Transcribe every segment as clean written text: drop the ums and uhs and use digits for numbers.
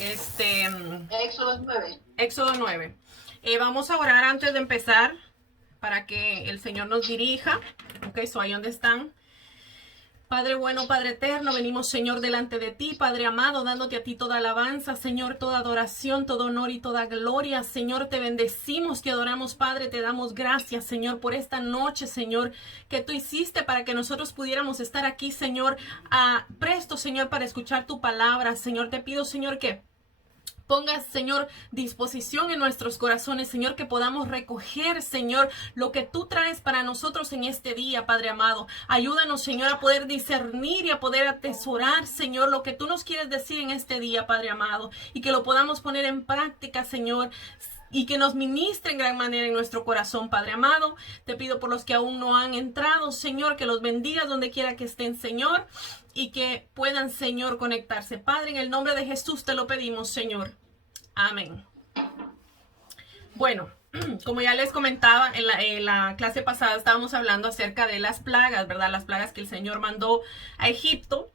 Este, Éxodo 9. Éxodo 9. Vamos a orar antes de empezar para que el Señor nos dirija. Ok, so ahí donde están. Padre bueno, Padre eterno, venimos, Señor, delante de ti, Padre amado, dándote a ti toda alabanza, Señor, toda adoración, todo honor y toda gloria. Señor, te bendecimos, te adoramos, Padre, te damos gracias, Señor, por esta noche, Señor, que tú hiciste para que nosotros pudiéramos estar aquí, Señor, presto, Señor, para escuchar tu palabra. Señor, te pido, Señor, que pongas, Señor, disposición en nuestros corazones, Señor, que podamos recoger, Señor, lo que tú traes para nosotros en este día, Padre amado. Ayúdanos, Señor, a poder discernir y a poder atesorar, Señor, lo que tú nos quieres decir en este día, Padre amado, y que lo podamos poner en práctica, Señor, y que nos ministre en gran manera en nuestro corazón, Padre amado. Te pido por los que aún no han entrado, Señor, que los bendigas donde quiera que estén, Señor, y que puedan, Señor, conectarse. Padre, en el nombre de Jesús te lo pedimos, Señor. Amén. Bueno, como ya les comentaba, en la clase pasada estábamos hablando acerca de las plagas, ¿verdad? Las plagas que el Señor mandó a Egipto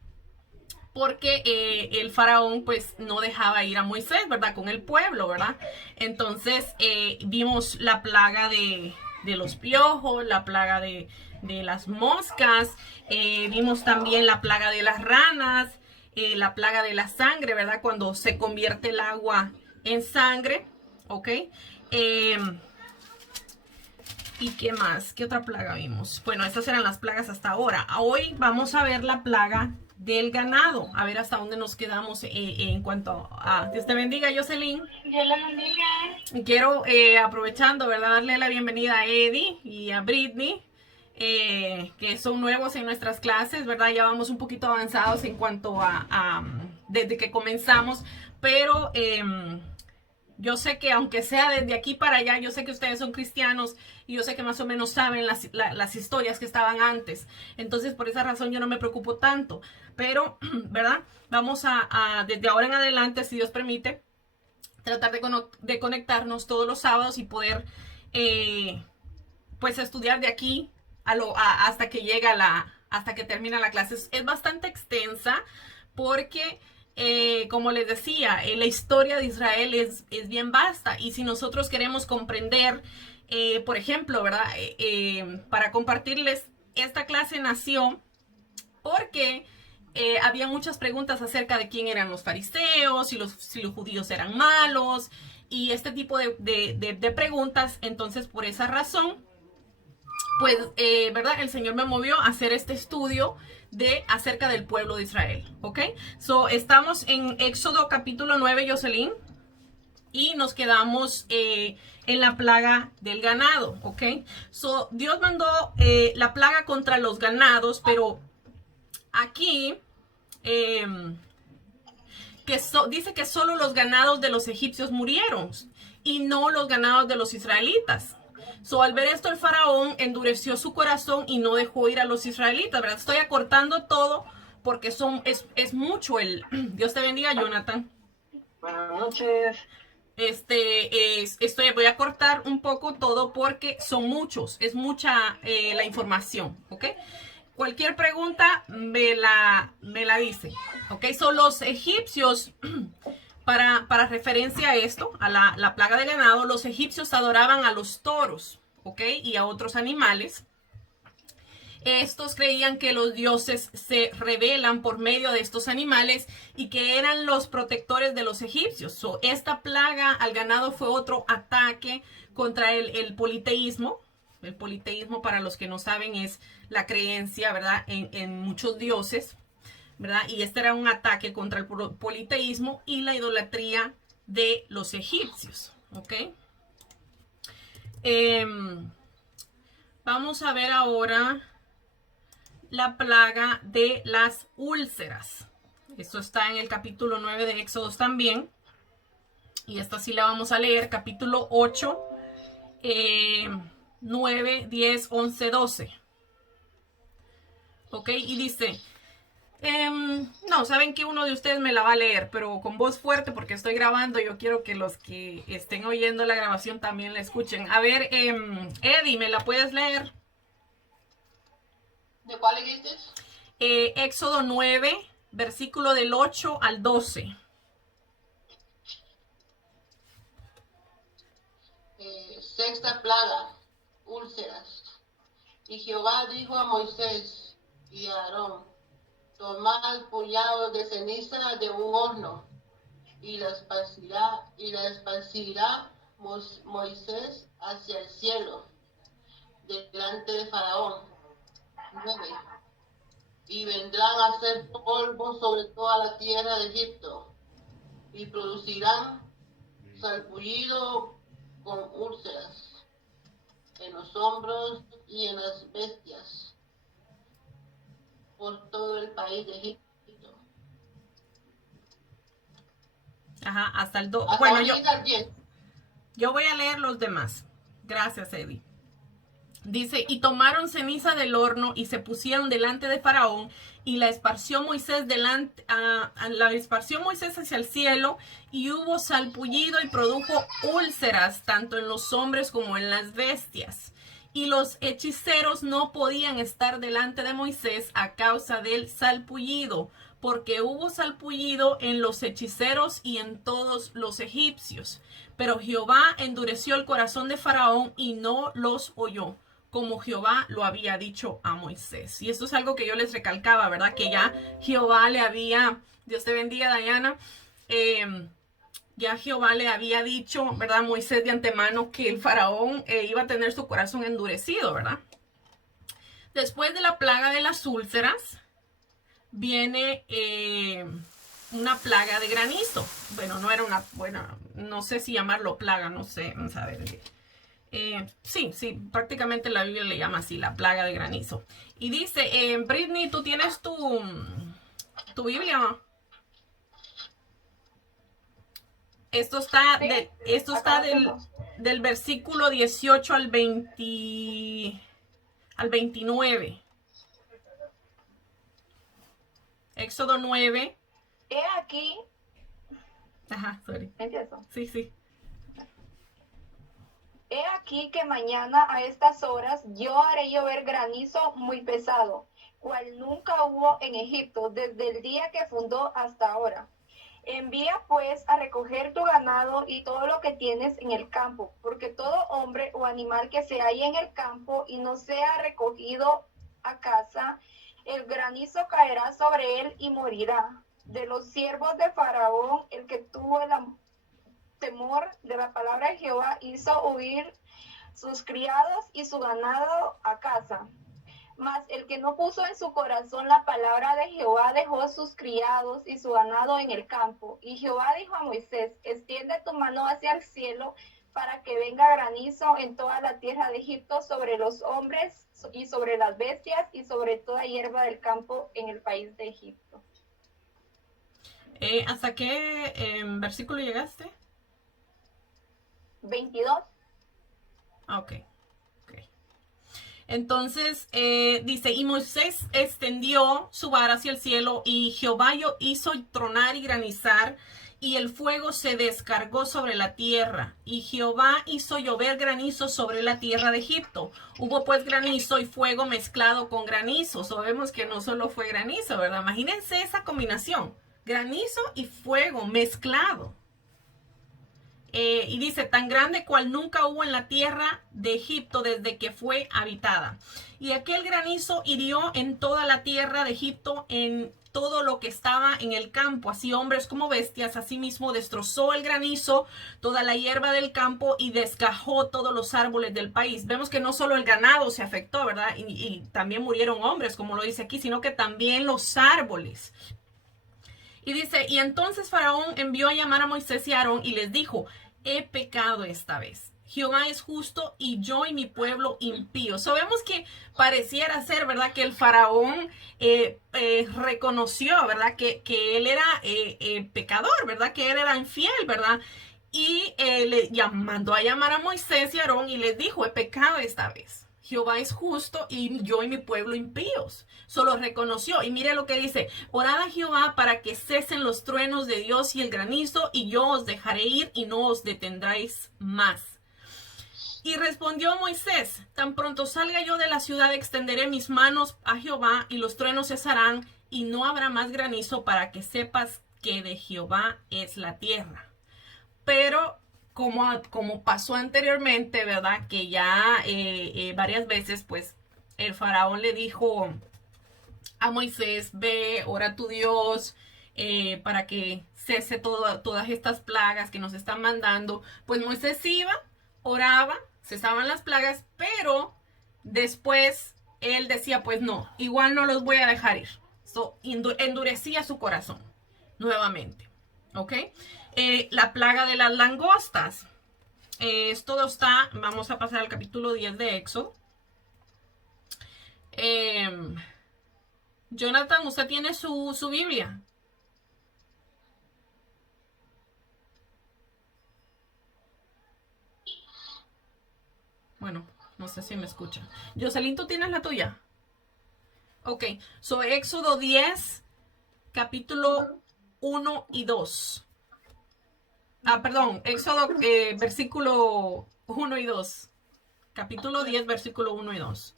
porque el faraón pues no dejaba ir a Moisés, ¿verdad? Con el pueblo, ¿verdad? Entonces vimos la plaga de los piojos, la plaga de las moscas, vimos también la plaga de las ranas, la plaga de la sangre, ¿verdad? Cuando se convierte el agua en sangre, ¿ok? Eh, ¿Y qué más? ¿Qué otra plaga vimos? Bueno, estas eran las plagas hasta ahora. Hoy vamos a ver la plaga del ganado. A ver hasta dónde nos quedamos en cuanto a... Dios te bendiga, Jocelyn. Dios la bendiga. Quiero, aprovechando, ¿verdad? Darle la bienvenida a Eddie y a Britney, que son nuevos en nuestras clases, ¿verdad? Ya vamos un poquito avanzados en cuanto desde que comenzamos, pero... yo sé que aunque sea desde aquí para allá, yo sé que ustedes son cristianos y yo sé que más o menos saben las historias que estaban antes. Entonces, por esa razón yo no me preocupo tanto. Pero, ¿verdad? Vamos desde ahora en adelante, si Dios permite, tratar de conectarnos todos los sábados y poder, eh, pues, estudiar de aquí hasta que llega hasta que termina la clase. Es bastante extensa porque como les decía, la historia de Israel es bien vasta y si nosotros queremos comprender, por ejemplo, ¿verdad? Para compartirles, esta clase nació porque había muchas preguntas acerca de quién eran los fariseos, si los judíos eran malos y este tipo de preguntas. Entonces, por esa razón, pues, ¿verdad? El Señor me movió a hacer este estudio acerca del pueblo de Israel, ¿ok? So, estamos en Éxodo capítulo 9, Jocelyn, y nos quedamos en la plaga del ganado, ¿ok? So, Dios mandó la plaga contra los ganados, pero aquí eh, dice que solo los ganados de los egipcios murieron y no los ganados de los israelitas. So, al ver esto, el faraón endureció su corazón y no dejó ir a los israelitas, ¿verdad? Estoy acortando todo porque es mucho el... Dios te bendiga, Jonathan. Buenas noches. Voy a cortar un poco todo porque son muchos, es mucha la información, ¿ok? Cualquier pregunta me la dice, ¿ok? Son los egipcios, para referencia a esto, a la plaga de ganado, los egipcios adoraban a los toros, ¿ok? Y a otros animales. Estos creían que los dioses se revelan por medio de estos animales y que eran los protectores de los egipcios. So, esta plaga al ganado fue otro ataque contra el politeísmo. El politeísmo, para los que no saben, es la creencia, ¿verdad?, en muchos dioses, ¿verdad? Y este era un ataque contra el politeísmo y la idolatría de los egipcios, ¿ok? Vamos a ver ahora la plaga de las úlceras. Esto está en el capítulo 9 de Éxodos también. Y esta sí la vamos a leer, capítulo 8, 9, 10, 11, 12. ¿Ok? Y dice, no, saben que uno de ustedes me la va a leer, pero con voz fuerte porque estoy grabando. Yo quiero que los que estén oyendo la grabación también la escuchen. A ver, Eddie, ¿me la puedes leer? ¿De cuál dijiste? Éxodo 9, versículo del 8 al 12. sexta plaga, úlceras. Y Jehová dijo a Moisés y a Aarón, tomad puñados de ceniza de un horno, y la esparcirá Moisés hacia el cielo, delante de Faraón. 9. Y vendrán a hacer polvo sobre toda la tierra de Egipto, y producirán salpullido con úlceras en los hombros y en las bestias por todo el país de Egipto. Ajá, hasta el 2. Hasta Bueno, ahorita el 10. yo voy a leer los demás. Gracias, Eddie. Dice, y tomaron ceniza del horno y se pusieron delante de Faraón y la esparció Moisés hacia el cielo y hubo salpullido y produjo úlceras tanto en los hombres como en las bestias. Y los hechiceros no podían estar delante de Moisés a causa del salpullido, porque hubo salpullido en los hechiceros y en todos los egipcios. Pero Jehová endureció el corazón de Faraón y no los oyó, como Jehová lo había dicho a Moisés. Y esto es algo que yo les recalcaba, ¿verdad? Que ya Jehová le había, Dios te bendiga, Dayana, ya Jehová le había dicho, ¿verdad? A Moisés de antemano que el faraón iba a tener su corazón endurecido, ¿verdad? Después de la plaga de las úlceras, viene una plaga de granizo. Bueno, no era una, bueno, no sé si llamarlo plaga, no sé, vamos a ver. Sí, prácticamente la Biblia le llama así, la plaga de granizo. Y dice, Britney, ¿tú tienes tu Biblia? Esto está, Sí, del versículo 18 al 29. Éxodo 9. He aquí, Ajá, sorry. empiezo. Sí. He aquí que mañana a estas horas yo haré llover granizo muy pesado, cual nunca hubo en Egipto desde el día que fundó hasta ahora. Envía pues a recoger tu ganado y todo lo que tienes en el campo, porque todo hombre o animal que se halle en el campo y no sea recogido a casa, el granizo caerá sobre él y morirá. De los siervos de Faraón, el que tuvo el temor de la palabra de Jehová hizo huir sus criados y su ganado a casa. Mas el que no puso en su corazón la palabra de Jehová dejó sus criados y su ganado en el campo. Y Jehová dijo a Moisés, extiende tu mano hacia el cielo para que venga granizo en toda la tierra de Egipto sobre los hombres y sobre las bestias y sobre toda hierba del campo en el país de Egipto. ¿Hasta qué versículo llegaste? 22. Ok. Entonces dice, y Moisés extendió su vara hacia el cielo y Jehová hizo tronar y granizar y el fuego se descargó sobre la tierra y Jehová hizo llover granizo sobre la tierra de Egipto. Hubo pues granizo y fuego mezclado con granizo. Sabemos que no solo fue granizo, ¿verdad? Imagínense esa combinación, granizo y fuego mezclado. Y dice, tan grande cual nunca hubo en la tierra de Egipto desde que fue habitada. Y aquel granizo hirió en toda la tierra de Egipto, en todo lo que estaba en el campo, así hombres como bestias. Asimismo destrozó el granizo toda la hierba del campo y desgajó todos los árboles del país. Vemos que no solo el ganado se afectó, ¿verdad? Y también murieron hombres, como lo dice aquí, sino que también los árboles. Y dice, y entonces Faraón envió a llamar a Moisés y a Aarón y les dijo, he pecado esta vez. Jehová es justo y yo y mi pueblo impío. Sabemos que pareciera ser, ¿verdad? Que el faraón reconoció, ¿verdad? Que él era pecador, ¿verdad? Que él era infiel, ¿verdad? Y mandó a llamar a Moisés y a Aarón y les dijo, he pecado esta vez. Jehová es justo y yo y mi pueblo impíos. Solo reconoció. Y mire lo que dice. Orad a Jehová para que cesen los truenos de Dios y el granizo y yo os dejaré ir y no os detendréis más. Y respondió Moisés, tan pronto salga yo de la ciudad extenderé mis manos a Jehová y los truenos cesarán y no habrá más granizo para que sepas que de Jehová es la tierra. Pero como pasó anteriormente, ¿verdad? Que ya varias veces, pues, el faraón le dijo a Moisés, ve, ora a tu Dios para que cese todas estas plagas que nos están mandando. Pues Moisés iba, oraba, cesaban las plagas, pero después él decía, pues no, igual no los voy a dejar ir. So, endurecía su corazón nuevamente. ¿Ok? La plaga de las langostas. Todo está, vamos a pasar al capítulo 10 de Éxodo. Jonathan, ¿usted tiene su Biblia? Bueno, no sé si me escucha. Jocelyn, ¿tú tienes la tuya? Ok, so Éxodo 10, capítulo 1 y 2. Perdón, Éxodo versículo 1 y 2. Capítulo 10, versículo 1 y 2.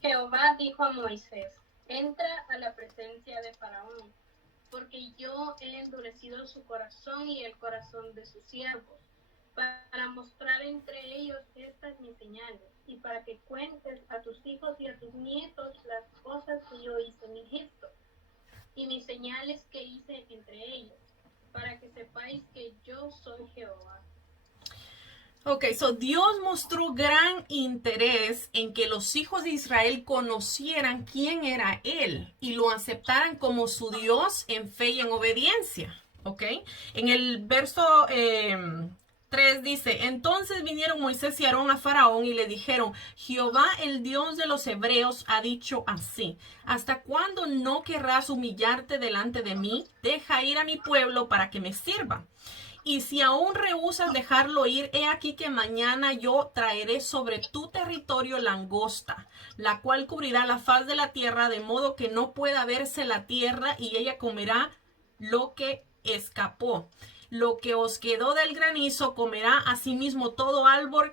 Jehová dijo a Moisés, entra a la presencia de Faraón, porque yo he endurecido su corazón y el corazón de sus siervos, para mostrar entre ellos estas mis señales, y para que cuentes a tus hijos y a tus nietos las cosas que yo hice en Egipto, y mis señales que hice entre ellos, para que sepáis que yo soy Jehová. Ok, so Dios mostró gran interés en que los hijos de Israel conocieran quién era Él y lo aceptaran como su Dios en fe y en obediencia. Ok, en el verso 3 dice, entonces vinieron Moisés y Aarón a Faraón y le dijeron, Jehová el Dios de los hebreos ha dicho así, ¿hasta cuándo no querrás humillarte delante de mí? Deja ir a mi pueblo para que me sirva. Y si aún rehusas dejarlo ir, he aquí que mañana yo traeré sobre tu territorio langosta, la cual cubrirá la faz de la tierra, de modo que no pueda verse la tierra, y ella comerá lo que escapó. Lo que os quedó del granizo comerá asimismo todo árbol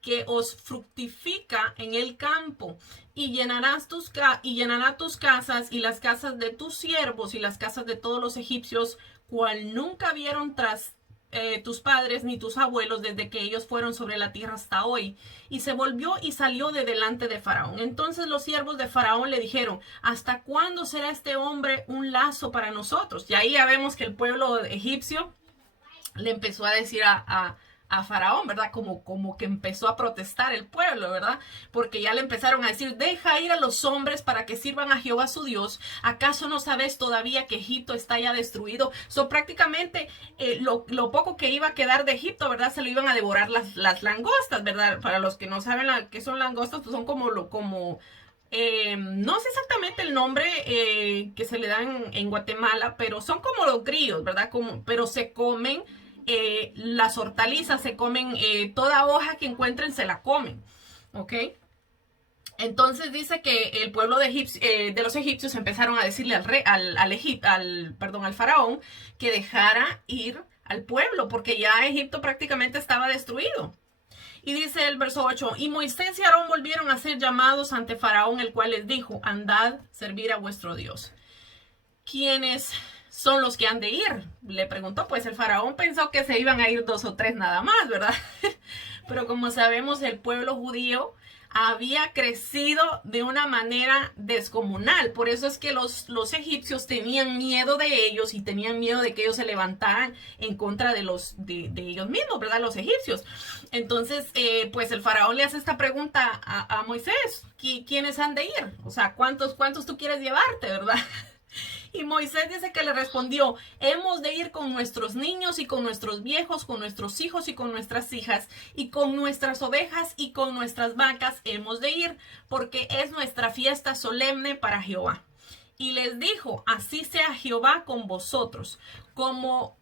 que os fructifica en el campo, y llenará tus casas y las casas de tus siervos y las casas de todos los egipcios, cual nunca vieron tras tus padres ni tus abuelos desde que ellos fueron sobre la tierra hasta hoy. Y se volvió y salió de delante de Faraón. Entonces los siervos de Faraón le dijeron, ¿hasta cuándo será este hombre un lazo para nosotros? Y ahí ya vemos que el pueblo egipcio le empezó a decir a Faraón, ¿verdad? Como que empezó a protestar el pueblo, ¿verdad? Porque ya le empezaron a decir, deja ir a los hombres para que sirvan a Jehová su Dios. ¿Acaso no sabes todavía que Egipto está ya destruido? Prácticamente lo poco que iba a quedar de Egipto, ¿verdad? Se lo iban a devorar las langostas, ¿verdad? Para los que no saben qué son langostas, pues son no sé exactamente el nombre que se le dan en Guatemala, pero son como los grillos, ¿verdad? Pero se comen las hortalizas, se comen toda hoja que encuentren, se la comen, ¿ok? Entonces dice que el pueblo de los egipcios empezaron a decirle al faraón que dejara ir al pueblo, porque ya Egipto prácticamente estaba destruido. Y dice el verso 8, y Moisés y Aarón volvieron a ser llamados ante Faraón, el cual les dijo, andad, servir a vuestro Dios. ¿Quiénes son los que han de ir? Le preguntó, pues el faraón pensó que se iban a ir 2 o 3 nada más, ¿verdad? Pero como sabemos, el pueblo judío había crecido de una manera descomunal. Por eso es que los egipcios tenían miedo de ellos y tenían miedo de que ellos se levantaran en contra de ellos mismos, ¿verdad? Los egipcios. Entonces, pues el faraón le hace esta pregunta a Moisés, ¿quiénes han de ir? O sea, ¿cuántos tú quieres llevarte, verdad? Y Moisés dice que le respondió, hemos de ir con nuestros niños y con nuestros viejos, con nuestros hijos y con nuestras hijas, y con nuestras ovejas y con nuestras vacas hemos de ir, porque es nuestra fiesta solemne para Jehová. Y les dijo, así sea Jehová con vosotros, ¿Cómo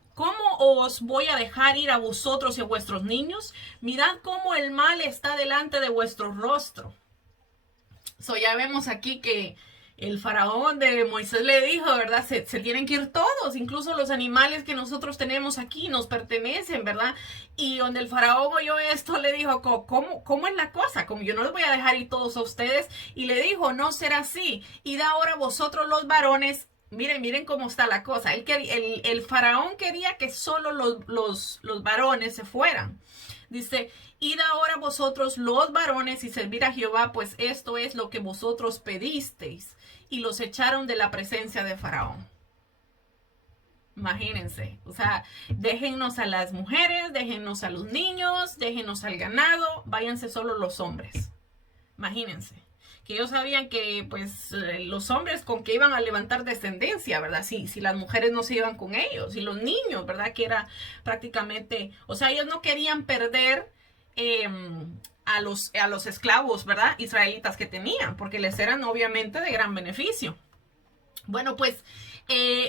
os voy a dejar ir a vosotros y a vuestros niños? Mirad cómo el mal está delante de vuestro rostro. Ya vemos aquí que el faraón de Moisés le dijo, ¿verdad? Se tienen que ir todos, incluso los animales que nosotros tenemos aquí nos pertenecen, ¿verdad? Y donde el faraón oyó esto, le dijo, ¿cómo es la cosa? Como yo no les voy a dejar ir todos a ustedes. Y le dijo, no será así. Id ahora vosotros los varones miren cómo está la cosa. El faraón quería que solo los varones se fueran. Dice, id ahora vosotros los varones y servir a Jehová, pues esto es lo que vosotros pedisteis. Y los echaron de la presencia de Faraón. Imagínense, o sea, déjennos a las mujeres, déjennos a los niños, déjennos al ganado, váyanse solo los hombres. Imagínense, que ellos sabían que pues los hombres con que iban a levantar descendencia, ¿verdad? Si las mujeres no se iban con ellos, y los niños, ¿verdad? Que era prácticamente, o sea, ellos no querían perder a los esclavos, ¿verdad? Israelitas que tenían, porque les eran obviamente de gran beneficio. Bueno, pues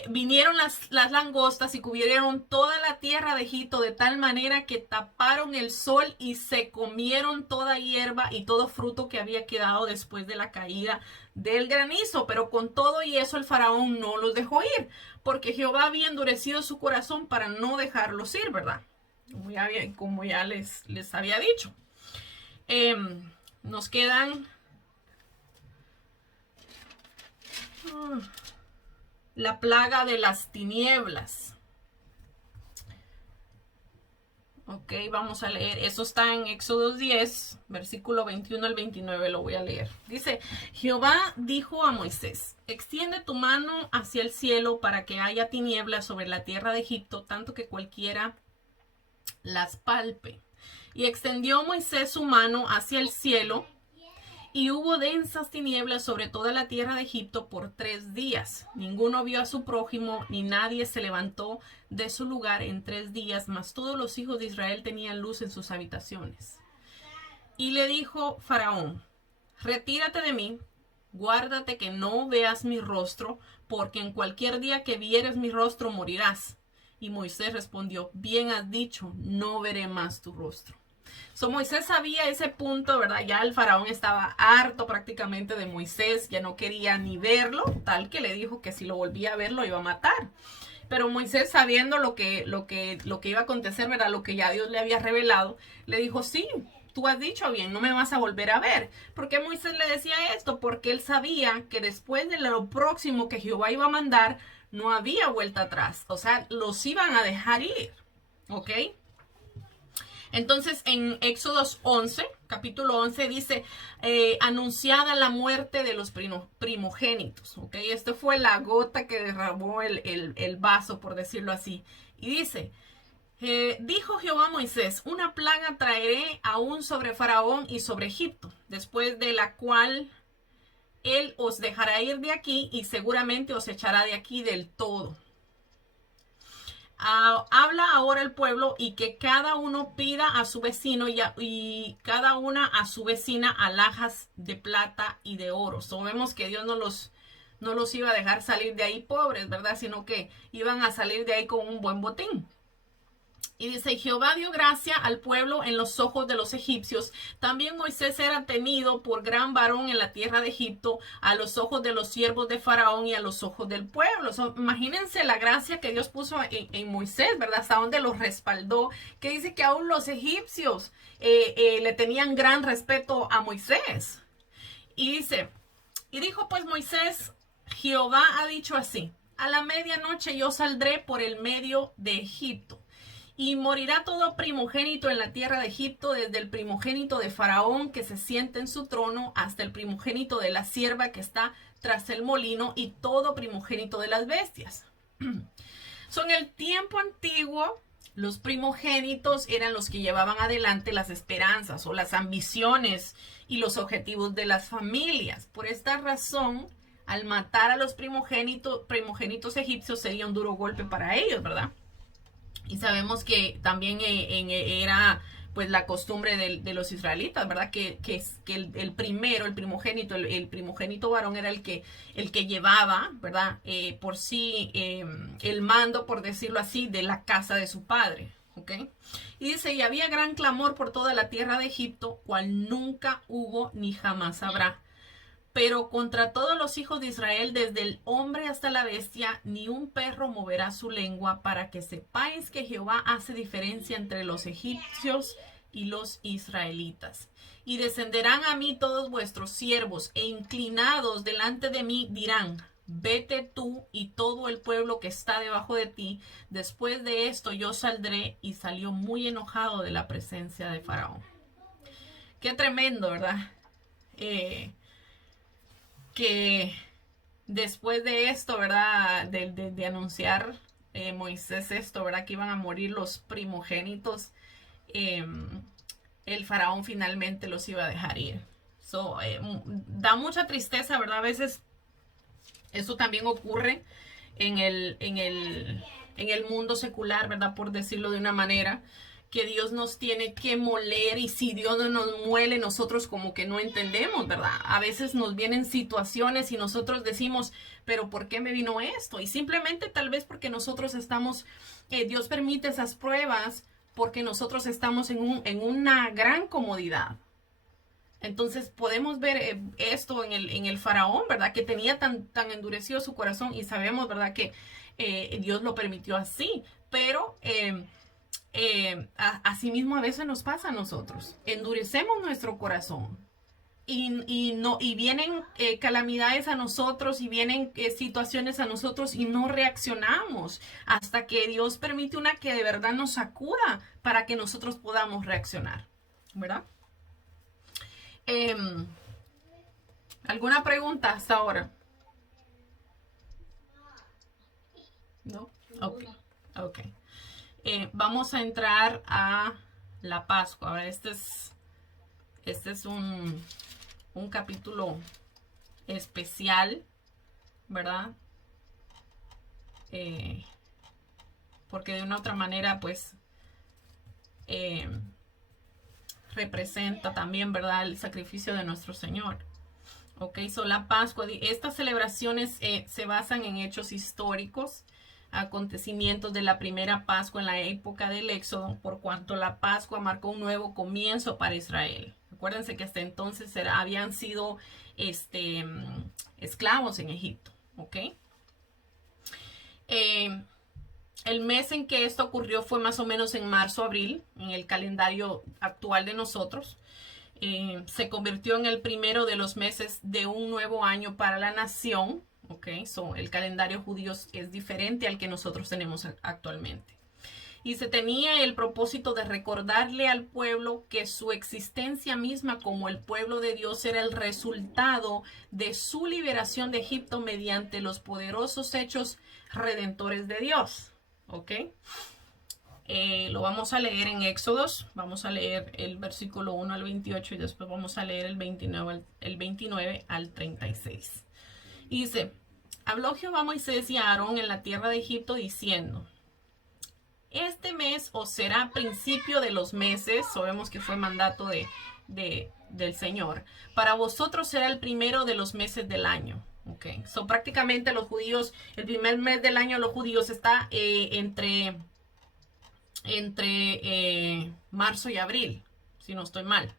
vinieron las langostas y cubrieron toda la tierra de Egipto de tal manera que taparon el sol y se comieron toda hierba y todo fruto que había quedado después de la caída del granizo. Pero con todo y eso el faraón no los dejó ir, porque Jehová había endurecido su corazón para no dejarlos ir, ¿verdad? Como ya les había dicho. Nos quedan... la plaga de las tinieblas. Ok, vamos a leer. Eso está en Éxodo 10, versículo 21 al 29, lo voy a leer. Dice, Jehová dijo a Moisés, extiende tu mano hacia el cielo para que haya tinieblas sobre la tierra de Egipto, tanto que cualquiera las palpe. Y extendió Moisés su mano hacia el cielo, y hubo densas tinieblas sobre toda la tierra de Egipto por 3 días. Ninguno vio a su prójimo, ni nadie se levantó de su lugar en 3 días, mas todos los hijos de Israel tenían luz en sus habitaciones. Y le dijo Faraón, retírate de mí, guárdate que no veas mi rostro, porque en cualquier día que vieres mi rostro morirás. Y Moisés respondió, bien has dicho, no veré más tu rostro. Moisés sabía ese punto, ¿verdad? Ya el faraón estaba harto prácticamente de Moisés, ya no quería ni verlo, tal que le dijo que si lo volvía a ver lo iba a matar. Pero Moisés, sabiendo lo que iba a acontecer, ¿verdad? Lo que ya Dios le había revelado, le dijo, sí, tú has dicho bien, no me vas a volver a ver. ¿Por qué Moisés le decía esto? Porque él sabía que después de lo próximo que Jehová iba a mandar, no había vuelta atrás. O sea, los iban a dejar ir, ¿ok? Entonces en Éxodos 11, capítulo 11 dice, anunciada la muerte de los primogénitos. ¿Ok? Esta fue la gota que derramó el vaso, por decirlo así. Y dice, dijo Jehová a Moisés, una plaga traeré aún sobre Faraón y sobre Egipto, después de la cual él os dejará ir de aquí y seguramente os echará de aquí del todo. Habla ahora el pueblo y que cada uno pida a su vecino y cada una a su vecina alhajas de plata y de oro. Vemos que Dios no los iba a dejar salir de ahí pobres, ¿verdad? Sino que iban a salir de ahí con un buen botín. Y dice, Jehová dio gracia al pueblo en los ojos de los egipcios. También Moisés era tenido por gran varón en la tierra de Egipto, a los ojos de los siervos de Faraón y a los ojos del pueblo. Imagínense la gracia que Dios puso en Moisés, ¿verdad? Hasta donde los respaldó, que dice que aún los egipcios le tenían gran respeto a Moisés. Y dice, y dijo pues Moisés, Jehová ha dicho así, a la medianoche yo saldré por el medio de Egipto. Y morirá todo primogénito en la tierra de Egipto, desde el primogénito de Faraón que se siente en su trono, hasta el primogénito de la sierva que está tras el molino, y todo primogénito de las bestias. En el tiempo antiguo, los primogénitos eran los que llevaban adelante las esperanzas o las ambiciones y los objetivos de las familias. Por esta razón, al matar a los primogénitos egipcios sería un duro golpe para ellos, ¿verdad? Y sabemos que también era pues la costumbre de los israelitas, ¿verdad? Que el primogénito varón era el que llevaba, ¿verdad? Por sí el mando, por decirlo así, de la casa de su padre, ¿ok? Y dice, y había gran clamor por toda la tierra de Egipto, cual nunca hubo ni jamás habrá. Pero contra todos los hijos de Israel, desde el hombre hasta la bestia, ni un perro moverá su lengua, para que sepáis que Jehová hace diferencia entre los egipcios y los israelitas. Y descenderán a mí todos vuestros siervos, e inclinados delante de mí dirán, vete tú y todo el pueblo que está debajo de ti. Después de esto yo saldré. Y salió muy enojado de la presencia de Faraón. Qué tremendo, ¿verdad? Que después de esto, ¿verdad? De anunciar Moisés esto, ¿verdad? Que iban a morir los primogénitos. El faraón finalmente los iba a dejar ir. Da mucha tristeza, ¿verdad? A veces eso también ocurre en el mundo secular, ¿verdad? Por decirlo de una manera, que Dios nos tiene que moler, y si Dios no nos muele, nosotros como que no entendemos, ¿verdad? A veces nos vienen situaciones y nosotros decimos, pero ¿por qué me vino esto? Y simplemente tal vez porque nosotros estamos, Dios permite esas pruebas porque nosotros estamos en una gran comodidad. Entonces podemos ver esto en el faraón, ¿verdad? Que tenía tan endurecido su corazón, y sabemos, ¿verdad? Que Dios lo permitió así, pero así mismo a veces nos pasa a nosotros. Endurecemos nuestro corazón y vienen calamidades a nosotros, y vienen situaciones a nosotros, y no reaccionamos hasta que Dios permite una que de verdad nos sacuda para que nosotros podamos reaccionar, ¿verdad? ¿Alguna pregunta hasta ahora? ¿No? Ok. Vamos a entrar a la Pascua. Ahora, este es un capítulo especial, ¿verdad? Porque de una u otra manera, pues, representa también, ¿verdad?, el sacrificio de nuestro Señor. Ok, la Pascua, estas celebraciones se basan en hechos históricos, acontecimientos de la primera Pascua en la época del Éxodo, por cuanto la Pascua marcó un nuevo comienzo para Israel. Acuérdense que hasta entonces habían sido esclavos en Egipto. Ok. El mes en que esto ocurrió fue más o menos en marzo-abril, en el calendario actual de nosotros. Se convirtió en el primero de los meses de un nuevo año para la nación. Okay, el calendario judío es diferente al que nosotros tenemos actualmente. Y se tenía el propósito de recordarle al pueblo que su existencia misma como el pueblo de Dios era el resultado de su liberación de Egipto mediante los poderosos hechos redentores de Dios. ¿Ok? Lo vamos a leer en Éxodos. Vamos a leer el versículo 1 al 28 y después vamos a leer el 29 al 36. Y dice, habló Jehová a Moisés y a Aarón en la tierra de Egipto diciendo, este mes os será principio de los meses. Sabemos que fue mandato del Señor. Para vosotros será el primero de los meses del año. Okay. Prácticamente los judíos, el primer mes del año los judíos está entre marzo y abril, si no estoy mal.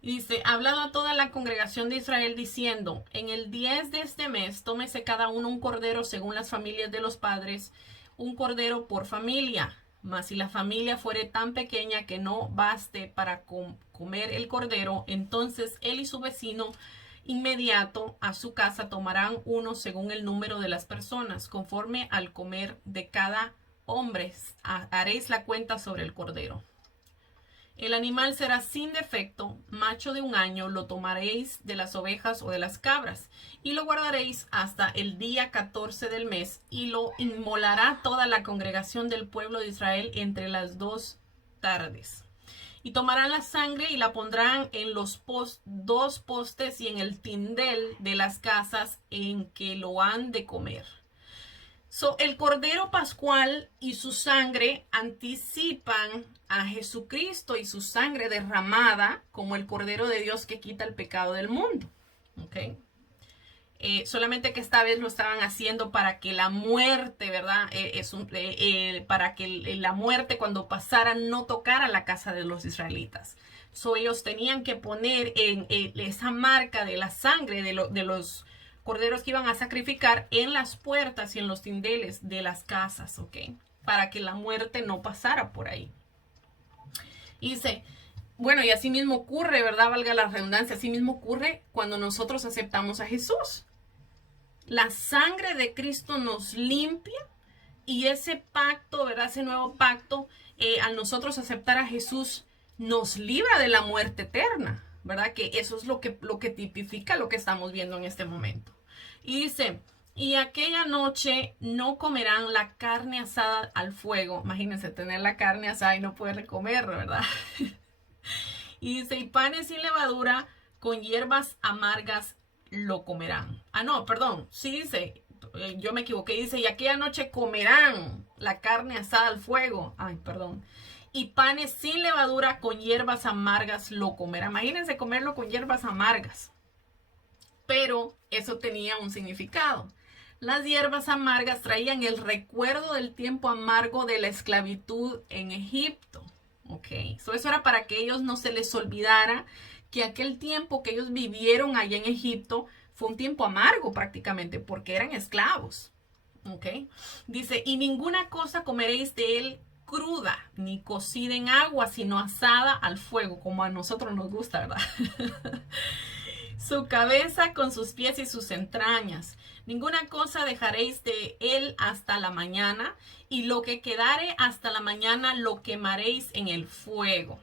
Dice, hablado a toda la congregación de Israel diciendo, en el 10 de este mes tómese cada uno un cordero según las familias de los padres, un cordero por familia. Mas si la familia fuere tan pequeña que no baste para comer el cordero, entonces él y su vecino inmediato a su casa tomarán uno según el número de las personas, conforme al comer de cada hombre. Haréis la cuenta sobre el cordero. El animal será sin defecto, macho de un año, lo tomaréis de las ovejas o de las cabras, y lo guardaréis hasta el día 14 del mes, y lo inmolará toda la congregación del pueblo de Israel entre las 2 tardes. Y tomarán la sangre y la pondrán en los 2 postes y en el tindel de las casas en que lo han de comer. El cordero pascual y su sangre anticipan a Jesucristo y su sangre derramada como el cordero de Dios que quita el pecado del mundo. ¿Okay? Solamente que esta vez lo estaban haciendo para que la muerte, ¿verdad? Para que la muerte cuando pasara no tocara la casa de los israelitas. Ellos tenían que poner en esa marca de la sangre de los corderos que iban a sacrificar en las puertas y en los tindeles de las casas, ¿ok? Para que la muerte no pasara por ahí. Y dice, bueno, y así mismo ocurre, ¿verdad? Valga la redundancia, así mismo ocurre cuando nosotros aceptamos a Jesús. La sangre de Cristo nos limpia y ese pacto, ¿verdad? Ese nuevo pacto, al nosotros aceptar a Jesús, nos libra de la muerte eterna, ¿verdad? Que eso es lo que tipifica lo que estamos viendo en este momento. Y dice, y aquella noche no comerán la carne asada al fuego. Imagínense tener la carne asada y no poder comer, ¿verdad? Y dice, y panes sin levadura con hierbas amargas lo comerán. Ah, no, perdón, sí dice, yo me equivoqué, dice, y aquella noche comerán la carne asada al fuego. Ay, perdón. Y panes sin levadura con hierbas amargas lo comerán. Imagínense comerlo con hierbas amargas. Pero eso tenía un significado. Las hierbas amargas traían el recuerdo del tiempo amargo de la esclavitud en Egipto. Ok, eso era para que ellos no se les olvidara que aquel tiempo que ellos vivieron allá en Egipto fue un tiempo amargo prácticamente porque eran esclavos. Ok, dice, y ninguna cosa comeréis de él cruda, ni cocida en agua, sino asada al fuego, como a nosotros nos gusta, ¿verdad? Su cabeza con sus pies y sus entrañas. Ninguna cosa dejaréis de él hasta la mañana, y lo que quedare hasta la mañana lo quemaréis en el fuego.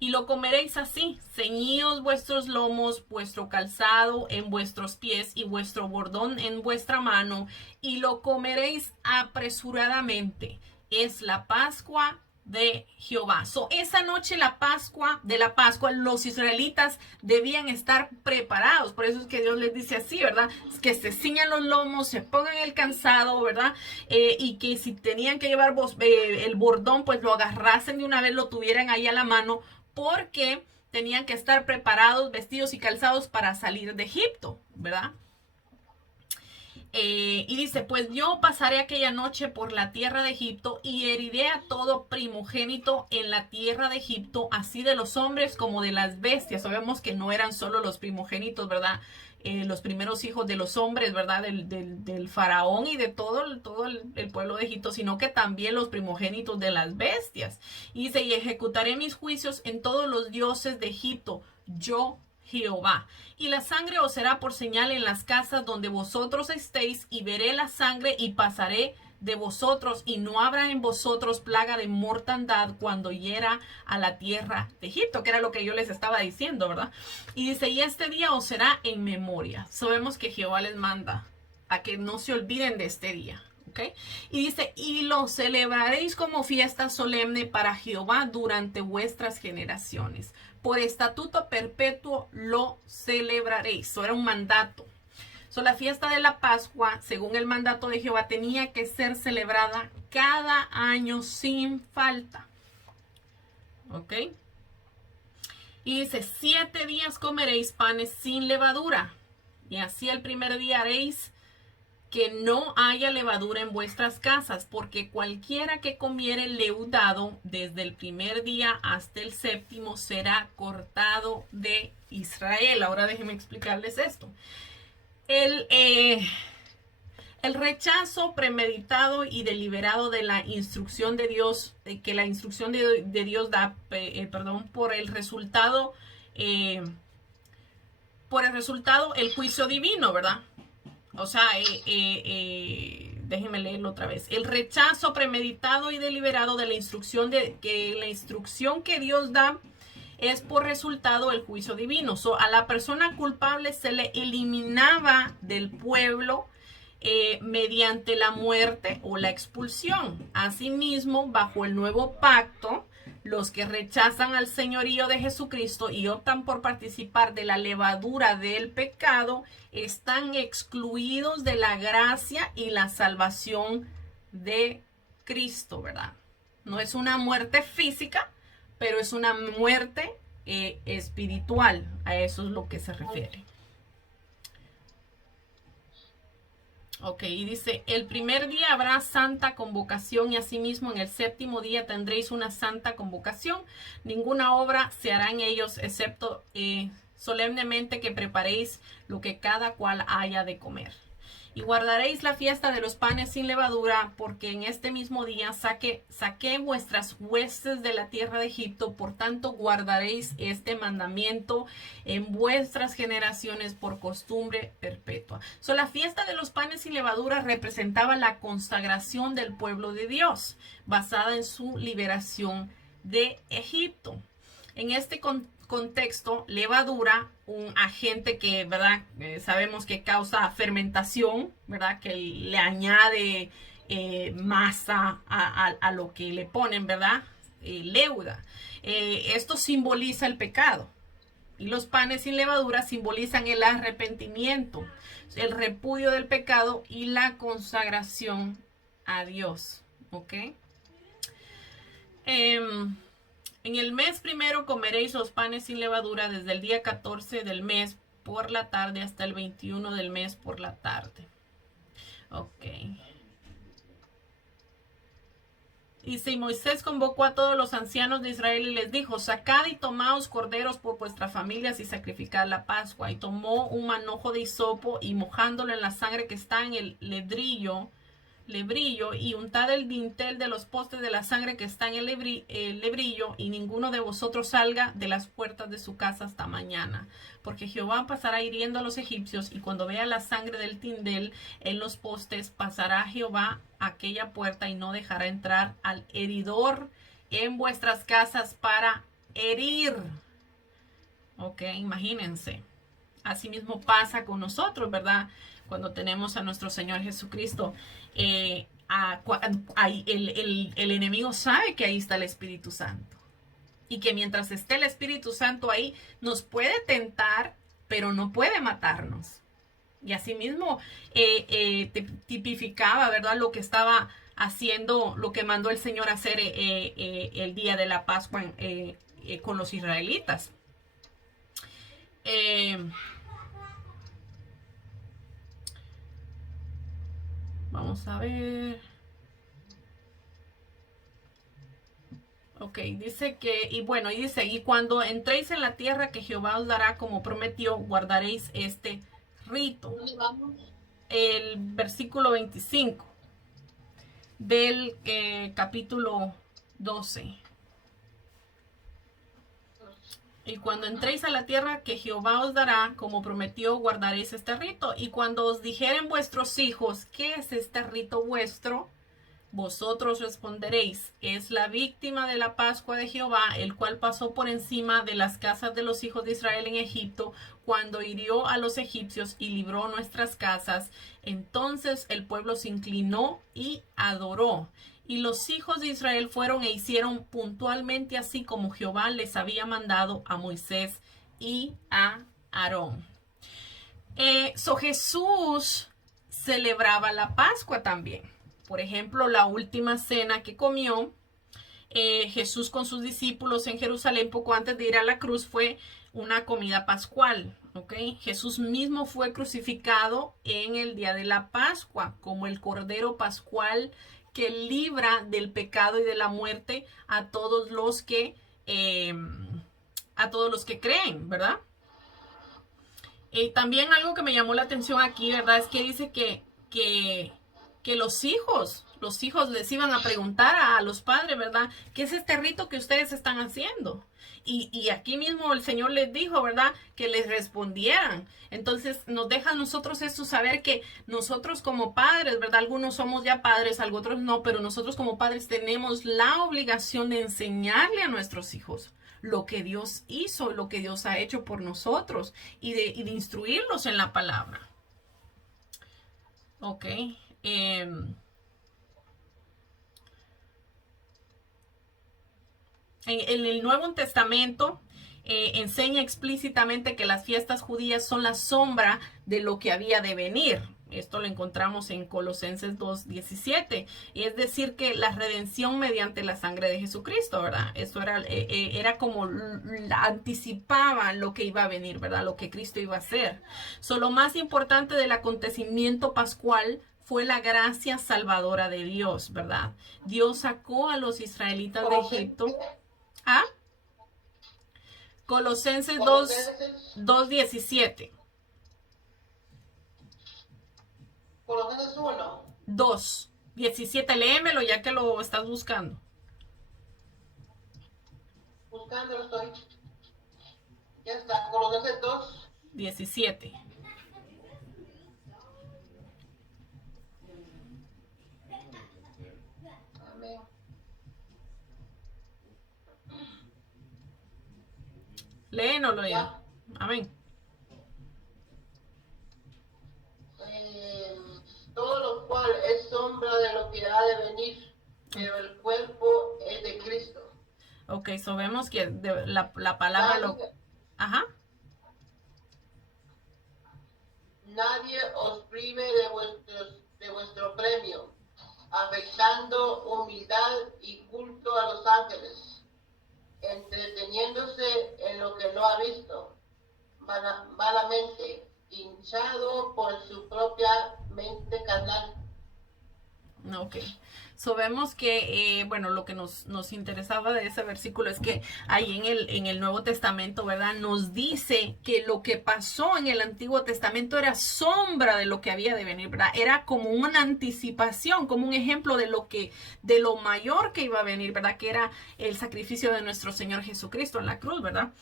Y lo comeréis así, ceñíos vuestros lomos, vuestro calzado en vuestros pies y vuestro bordón en vuestra mano, y lo comeréis apresuradamente. Es la Pascua de Jehová. Esa noche de la Pascua, los israelitas debían estar preparados. Por eso es que Dios les dice así, ¿verdad? Que se ciñan los lomos, se pongan el calzado, ¿verdad? Y que si tenían que llevar el bordón, pues lo agarrasen de una vez, lo tuvieran ahí a la mano, porque tenían que estar preparados, vestidos y calzados para salir de Egipto, ¿verdad? Y dice, pues yo pasaré aquella noche por la tierra de Egipto y heriré a todo primogénito en la tierra de Egipto, así de los hombres como de las bestias. Sabemos que no eran solo los primogénitos, ¿verdad? Los primeros hijos de los hombres, ¿verdad? Del faraón y de todo el pueblo de Egipto, sino que también los primogénitos de las bestias. Y dice, y ejecutaré mis juicios en todos los dioses de Egipto, yo Jehová. Y la sangre os será por señal en las casas donde vosotros estéis, y veré la sangre y pasaré de vosotros, y no habrá en vosotros plaga de mortandad cuando hiera a la tierra de Egipto, que era lo que yo les estaba diciendo, ¿verdad? Y dice, y este día os será en memoria. Sabemos que Jehová les manda a que no se olviden de este día. ¿Okay? Y dice, y lo celebraréis como fiesta solemne para Jehová durante vuestras generaciones. Por estatuto perpetuo lo celebraréis. Eso era un mandato. La fiesta de la Pascua, según el mandato de Jehová, tenía que ser celebrada cada año sin falta. ¿Ok? Y dice, 7 días comeréis panes sin levadura. Y así el primer día haréis que no haya levadura en vuestras casas, porque cualquiera que comiere leudado desde el primer día hasta el 7º será cortado de Israel. Ahora déjenme explicarles esto. El rechazo premeditado y deliberado de la instrucción de Dios, que la instrucción de Dios da, por el resultado, el juicio divino, divino, ¿verdad? O sea, déjenme leerlo otra vez. El rechazo premeditado y deliberado de la instrucción que Dios da es por resultado el juicio divino. A la persona culpable se le eliminaba del pueblo mediante la muerte o la expulsión. Asimismo, bajo el nuevo pacto, los que rechazan al señorío de Jesucristo y optan por participar de la levadura del pecado están excluidos de la gracia y la salvación de Cristo, ¿verdad? No es una muerte física, pero es una muerte espiritual. A eso es lo que se refiere. Ok, y dice, el primer día habrá santa convocación y asimismo en el 7º día tendréis una santa convocación. Ninguna obra se hará en ellos excepto solemnemente que preparéis lo que cada cual haya de comer. Y guardaréis la fiesta de los panes sin levadura, porque en este mismo día saqué vuestras huestes de la tierra de Egipto. Por tanto, guardaréis este mandamiento en vuestras generaciones por costumbre perpetua. La fiesta de los panes sin levadura representaba la consagración del pueblo de Dios, basada en su liberación de Egipto. En este contexto, levadura, un agente que, ¿verdad? Sabemos que causa fermentación, ¿verdad? Que le añade masa a lo que le ponen, ¿verdad? Leuda. Esto simboliza el pecado. Y los panes sin levadura simbolizan el arrepentimiento, el repudio del pecado y la consagración a Dios. ¿Ok? En el mes primero comeréis los panes sin levadura desde el día 14 del mes por la tarde hasta el 21 del mes por la tarde. Ok. Dice, y Moisés convocó a todos los ancianos de Israel y les dijo, sacad y tomaos corderos por vuestras familias y sacrificad la Pascua. Y tomó un manojo de hisopo y mojándolo en la sangre que está en el lebrillo, y untad el dintel de los postes de la sangre que está en el lebrillo, y ninguno de vosotros salga de las puertas de su casa hasta mañana, porque Jehová pasará hiriendo a los egipcios, y cuando vea la sangre del tindel en los postes, pasará Jehová aquella puerta y no dejará entrar al heridor en vuestras casas para herir. Ok, imagínense. Asimismo pasa con nosotros, ¿verdad? Cuando tenemos a nuestro Señor Jesucristo, el enemigo sabe que ahí está el Espíritu Santo. Y que mientras esté el Espíritu Santo ahí, nos puede tentar, pero no puede matarnos. Y asimismo tipificaba, ¿verdad? Lo que estaba haciendo, lo que mandó el Señor a hacer el día de la Pascua con los israelitas. Vamos a ver. Ok, dice que, y cuando entréis en la tierra que Jehová os dará como prometió, guardaréis este rito. El versículo 25 del capítulo 12. Y cuando entréis a la tierra que Jehová os dará, como prometió, guardaréis este rito. Y cuando os dijeren vuestros hijos, ¿qué es este rito vuestro? Vosotros responderéis, es la víctima de la Pascua de Jehová, el cual pasó por encima de las casas de los hijos de Israel en Egipto, cuando hirió a los egipcios y libró nuestras casas. Entonces el pueblo se inclinó y adoró. Y los hijos de Israel fueron e hicieron puntualmente así como Jehová les había mandado a Moisés y a Aarón. Jesús celebraba la Pascua también. Por ejemplo, la última cena que comió Jesús con sus discípulos en Jerusalén poco antes de ir a la cruz fue una comida pascual. ¿Okay? Jesús mismo fue crucificado en el día de la Pascua como el Cordero Pascual que libra del pecado y de la muerte a todos los que creen, ¿verdad? También algo que me llamó la atención aquí, ¿verdad? Es que dice que los hijos les iban a preguntar a los padres, ¿verdad? ¿Qué es este rito que ustedes están haciendo? Y aquí mismo el Señor les dijo, ¿verdad? Que les respondieran. Entonces nos deja a nosotros esto saber que nosotros como padres, ¿verdad? Algunos somos ya padres, otros no, pero nosotros como padres tenemos la obligación de enseñarle a nuestros hijos lo que Dios hizo, lo que Dios ha hecho por nosotros y de instruirlos en la palabra. Ok. En el Nuevo Testamento enseña explícitamente que las fiestas judías son la sombra de lo que había de venir. Esto lo encontramos en Colosenses 2:17. Y es decir, que la redención mediante la sangre de Jesucristo, ¿verdad? Eso era como anticipaba lo que iba a venir, ¿verdad? Lo que Cristo iba a hacer. Lo más importante del acontecimiento pascual fue la gracia salvadora de Dios, ¿verdad? Dios sacó a los israelitas de Egipto. ¿Ah? Colosenses 2:17. Colosenses 1. 2, 17, léemelo ya que lo estás buscando. Buscándolo estoy. Ya está. Colosenses 2. 17. Amén. Léenoslo ya. Ya. Amén. Todo lo cual es sombra de lo que ha de venir, pero el cuerpo es de Cristo. Ok, so vemos que la palabra lo... Nadie, Ajá. nadie os prive de vuestro premio, afectando humildad y culto a los ángeles, entreteniéndose en lo que no ha visto, malamente, hinchado por su propia mente carnal. Ok. So vemos que, bueno, lo que nos interesaba de ese versículo es que ahí en el Nuevo Testamento, ¿verdad? Nos dice que lo que pasó en el Antiguo Testamento era sombra de lo que había de venir, ¿verdad? Era como una anticipación, como un ejemplo de lo mayor que iba a venir, ¿verdad? Que era el sacrificio de nuestro Señor Jesucristo en la cruz, ¿verdad?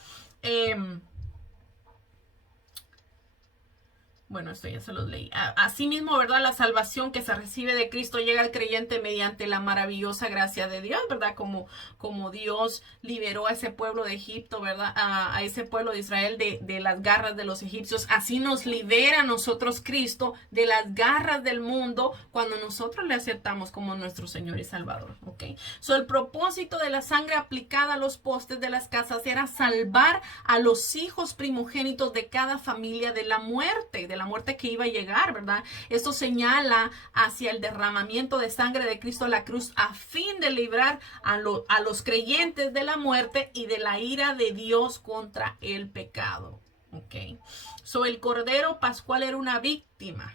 Bueno, esto ya se los leí. Asimismo, ¿verdad? La salvación que se recibe de Cristo llega al creyente mediante la maravillosa gracia de Dios, ¿verdad? Como Dios liberó a ese pueblo de Egipto, ¿verdad? A ese pueblo de Israel de las garras de los egipcios. Así nos libera a nosotros Cristo de las garras del mundo cuando nosotros le aceptamos como nuestro Señor y Salvador, ¿ok? So, el propósito de la sangre aplicada a los postes de las casas era salvar a los hijos primogénitos de cada familia de la muerte que iba a llegar, ¿verdad? Esto señala hacia el derramamiento de sangre de Cristo en la cruz a fin de librar a los creyentes de la muerte y de la ira de Dios contra el pecado. Ok. So, el Cordero Pascual era una víctima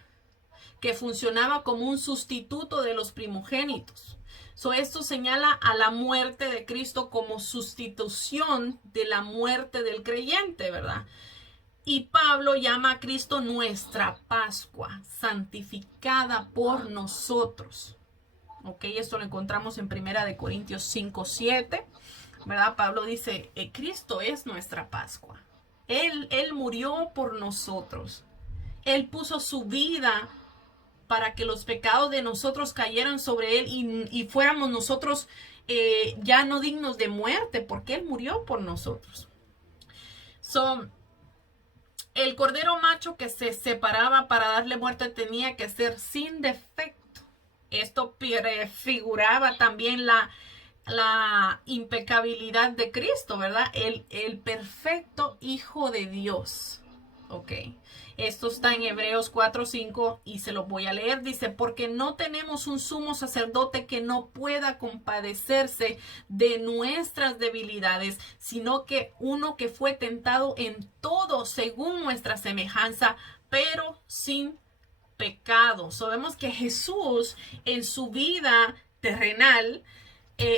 que funcionaba como un sustituto de los primogénitos. So, esto señala a la muerte de Cristo como sustitución de la muerte del creyente, ¿verdad? Y Pablo llama a Cristo nuestra Pascua, santificada por nosotros. Ok, esto lo encontramos en 1 Corintios 5:7, ¿verdad? Pablo dice, Cristo es nuestra Pascua. Él murió por nosotros. Él puso su vida para que los pecados de nosotros cayeran sobre Él y fuéramos nosotros ya no dignos de muerte, porque Él murió por nosotros. El cordero macho que se separaba para darle muerte tenía que ser sin defecto. Esto prefiguraba también la impecabilidad de Cristo, ¿verdad? El perfecto Hijo de Dios. Ok. Esto está en Hebreos 4:5 y se lo voy a leer. Dice, porque no tenemos un sumo sacerdote que no pueda compadecerse de nuestras debilidades, sino que uno que fue tentado en todo según nuestra semejanza, pero sin pecado. Sabemos que Jesús en su vida terrenal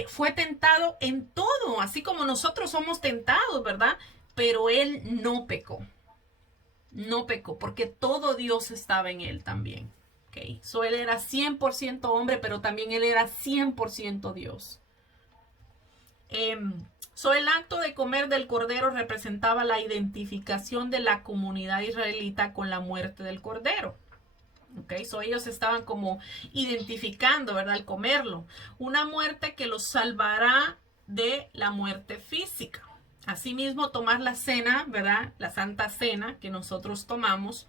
fue tentado en todo, así como nosotros somos tentados, ¿verdad? Pero Él no pecó. No pecó, porque todo Dios estaba en Él también. Okay. So, Él era 100% hombre, pero también Él era 100% Dios. El acto de comer del cordero representaba la identificación de la comunidad israelita con la muerte del cordero. Okay, so ellos estaban como identificando, ¿verdad? Al comerlo. Una muerte que los salvará de la muerte física. Asimismo, tomar la cena, ¿verdad? La Santa Cena que nosotros tomamos.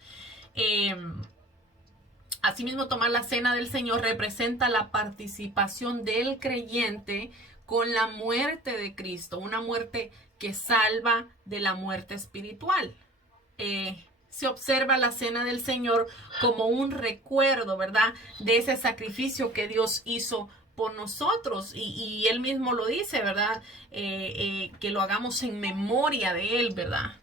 Asimismo, tomar la cena del Señor representa la participación del creyente con la muerte de Cristo. Una muerte que salva de la muerte espiritual. Se observa la cena del Señor como un recuerdo, ¿verdad? De ese sacrificio que Dios hizo por nosotros y Él mismo lo dice, ¿verdad? Que lo hagamos en memoria de Él, ¿verdad?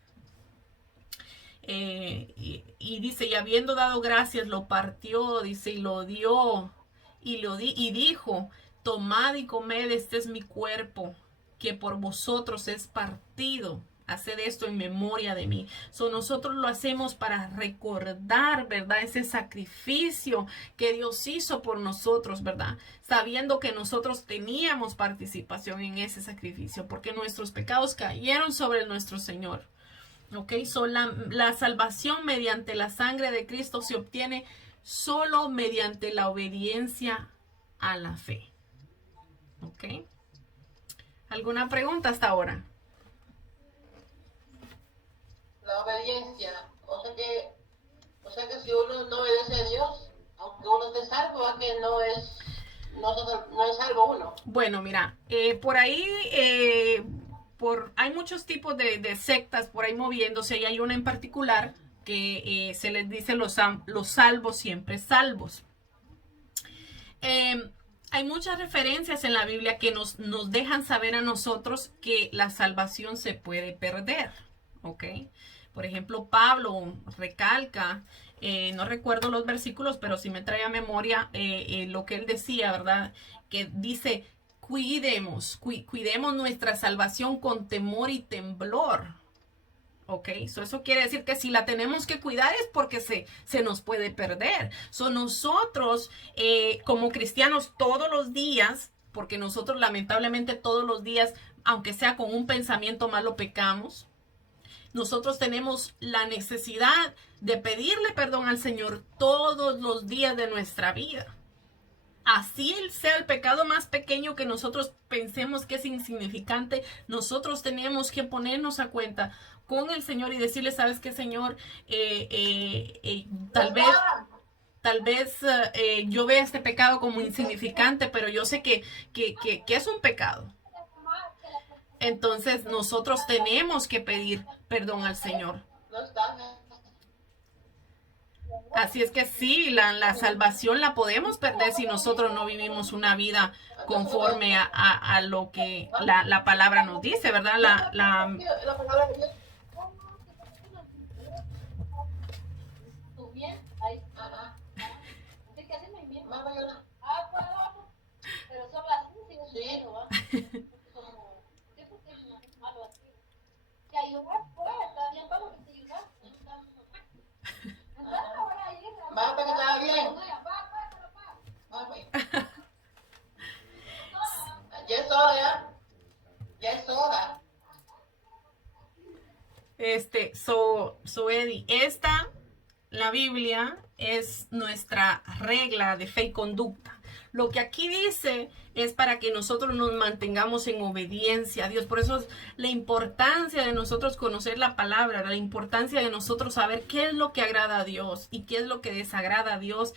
Y dice, y habiendo dado gracias, lo partió, dice, y lo dio, y dijo, tomad y comed, este es mi cuerpo, que por vosotros es partido. haced esto en memoria de mí. Nosotros lo hacemos para recordar, ¿verdad? Ese sacrificio que Dios hizo por nosotros, ¿verdad? Sabiendo que nosotros teníamos participación en ese sacrificio, porque nuestros pecados cayeron sobre nuestro Señor. ¿Ok? La salvación mediante la sangre de Cristo se obtiene solo mediante la obediencia a la fe. ¿Ok? ¿Alguna pregunta hasta ahora? La obediencia. O sea que si uno no obedece a Dios, aunque uno esté salvo, ¿a que no es salvo uno? Bueno, mira, por ahí hay muchos tipos de sectas por ahí moviéndose, y hay una en particular que se les dice los salvos siempre salvos. Hay muchas referencias en la Biblia que nos dejan saber a nosotros que la salvación se puede perder, ¿ok? Por ejemplo, Pablo recalca, no recuerdo los versículos, pero sí me trae a memoria lo que él decía, ¿verdad? Que dice, cuidemos nuestra salvación con temor y temblor. ¿Ok? Eso quiere decir que si la tenemos que cuidar es porque se nos puede perder. Nosotros como cristianos todos los días, porque nosotros lamentablemente todos los días, aunque sea con un pensamiento malo, pecamos. Nosotros tenemos la necesidad de pedirle perdón al Señor todos los días de nuestra vida. Así sea el pecado más pequeño que nosotros pensemos que es insignificante, nosotros tenemos que ponernos a cuenta con el Señor y decirle, ¿sabes qué, Señor? Tal vez yo vea este pecado como insignificante, pero yo sé que es un pecado. Entonces nosotros tenemos que pedir perdón al Señor. Así es que sí, la salvación la podemos perder si nosotros no vivimos una vida conforme a lo que la palabra nos dice, ¿verdad? Ya es hora, ya es hora. Eddie, la Biblia es nuestra regla de fe y conducta. Lo que aquí dice es para que nosotros nos mantengamos en obediencia a Dios. Por eso es la importancia de nosotros conocer la palabra, la importancia de nosotros saber qué es lo que agrada a Dios y qué es lo que desagrada a Dios.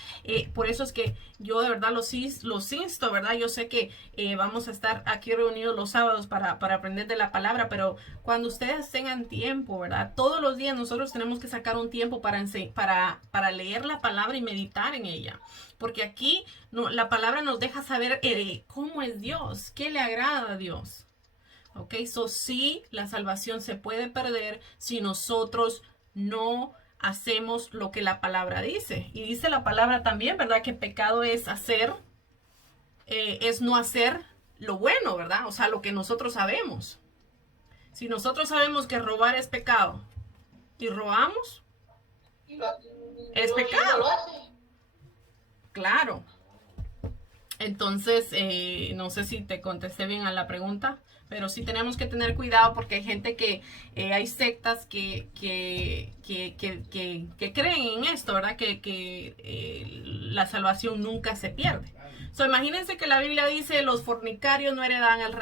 Por eso es que yo de verdad los insto, ¿verdad? Yo sé que vamos a estar aquí reunidos los sábados para aprender de la palabra, pero cuando ustedes tengan tiempo, ¿verdad? Todos los días nosotros tenemos que sacar un tiempo para leer la palabra y meditar en ella. Porque aquí la palabra nos deja saber cómo es Dios, qué le agrada a Dios. Ok, sí, la salvación se puede perder si nosotros no hacemos lo que la palabra dice. Y dice la palabra también, ¿verdad? Que pecado es no hacer lo bueno, ¿verdad? O sea, lo que nosotros sabemos. Si nosotros sabemos que robar es pecado y robamos, es pecado. Claro. Entonces, no sé si te contesté bien a la pregunta, pero sí tenemos que tener cuidado porque hay gente hay sectas que creen en esto, ¿verdad? Que la salvación nunca se pierde. Imagínense que la Biblia dice los fornicarios no heredan el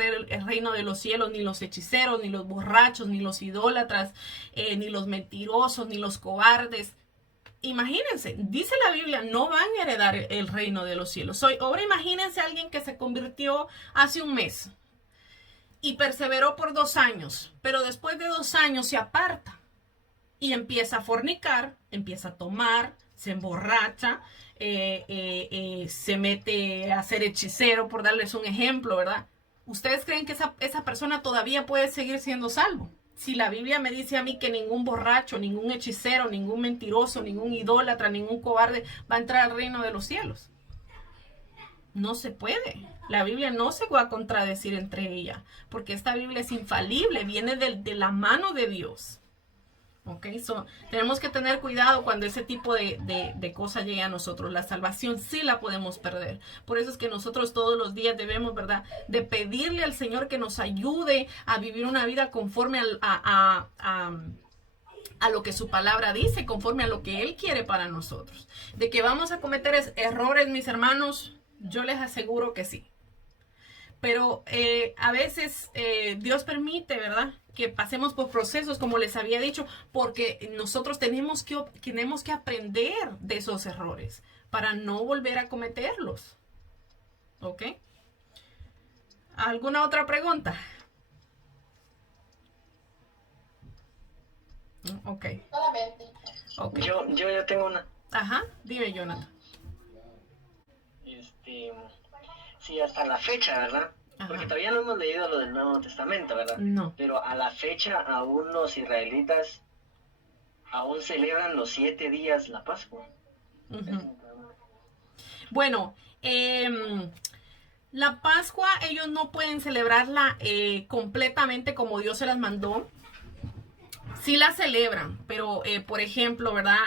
reino de los cielos, ni los hechiceros, ni los borrachos, ni los idólatras, ni los mentirosos, ni los cobardes. Imagínense, dice la Biblia, no van a heredar el reino de los cielos. Ahora imagínense a alguien que se convirtió hace un mes y perseveró por 2 años, pero después de 2 años se aparta y empieza a fornicar, empieza a tomar, se emborracha, se mete a ser hechicero, por darles un ejemplo, ¿verdad? ¿Ustedes creen que esa persona todavía puede seguir siendo salvo? Si la Biblia me dice a mí que ningún borracho, ningún hechicero, ningún mentiroso, ningún idólatra, ningún cobarde va a entrar al reino de los cielos. No se puede. La Biblia no se va a contradecir entre ella, porque esta Biblia es infalible, viene de la mano de Dios. Ok, tenemos que tener cuidado cuando ese tipo de cosas llegue a nosotros. La salvación sí la podemos perder. Por eso es que nosotros todos los días debemos, ¿verdad?, de pedirle al Señor que nos ayude a vivir una vida conforme a lo que su palabra dice, conforme a lo que Él quiere para nosotros. De que vamos a cometer errores, mis hermanos, yo les aseguro que sí. Pero a veces Dios permite, ¿verdad?, que pasemos por procesos, como les había dicho, porque nosotros tenemos que aprender de esos errores para no volver a cometerlos. ¿Ok? ¿Alguna otra pregunta? Ok. Solamente. Okay. Yo tengo una. Ajá, dime, Jonathan. Sí, hasta la fecha, ¿verdad? Ajá. Porque todavía no hemos leído lo del Nuevo Testamento, ¿verdad? No. Pero a la fecha aún los israelitas aún celebran los 7 días la Pascua. Uh-huh. Bueno, la Pascua ellos no pueden celebrarla completamente como Dios se las mandó. Sí la celebran, pero por ejemplo, ¿verdad?